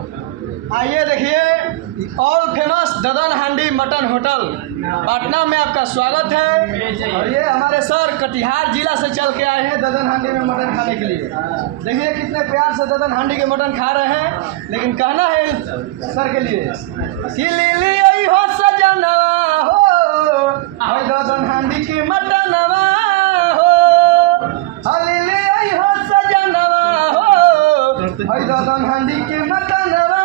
आइए देखिए all famous Dadan हांडी मटन होटल पटना में आपका स्वागत है। और ये हमारे सर कटिहार जिला से चल के आए हैं ददन हांडी में मटन खाने के लिए। देखिए कितने प्यार से ददन हांडी के मटन खा रहे हैं। लेकिन कहना है सर के लिए कि लीली हो सजनवा हो ददन हांडी की मटनवा हो लीली हो सजनवा हो ददन हांडी की मटनवा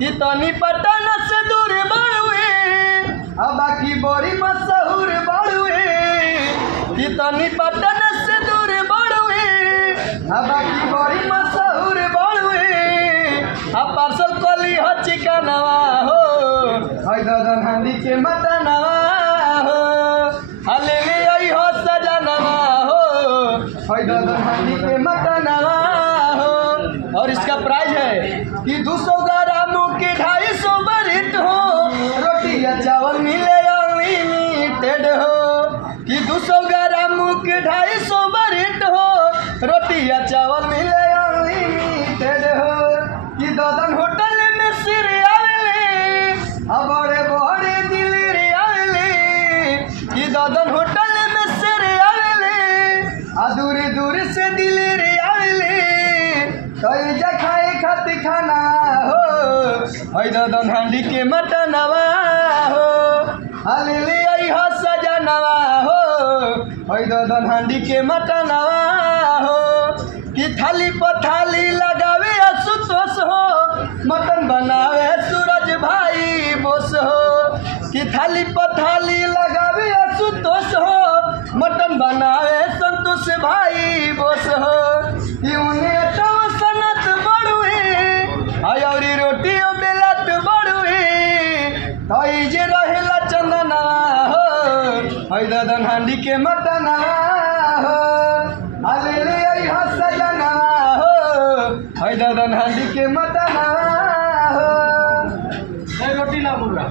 कि तनी पटन से दूर बड़ुए अब बाकी बड़ी मशहूर बड़ुए कि तनी पटन से दूर बड़ुए अब बाकी बड़ी मशहूर बड़ुए अब पार्सल कली हो चिकनवा हो ददन हांडी के मटनवा हो हले आई हो सजनवा हो ददन हांडी के मटनवा हो। और इसका प्राइस है कि 200 ग्राम के 250 बरित हो रोटी या चावल मिले अनलिमिटेड हो कि 200 ग्राम के 250 बरित हो रोटी या चावल मिले अनलिमिटेड हो कि ददन होटल में सिर आवेले अब बड़े बड़े दिल रे आवेले कि ददन होटल में सिर आवेले दूर दूर से दिल रे आवेले कई खाए खातिर खाना हो ददन हांडी के मटनवा हो हले आई हो सजनवा हो ददन हांडी के मटनवा हो कि थाली पर थाली लगावे असुतोष हो मटन बनावे सूरज भाई बोस हो कि थाली पर थाली लगावे असुतोष हो मटन बनावे संतोष भाई बोस हो कि उन्हें और रोटियों बेलत बड़ुए जे रहेला चंदनवा हो ददन हांडी के मटनवा हो हले आई हो सजनवा हो ददन हांडी के मटनवा हो। रोटी ला मुर्गा।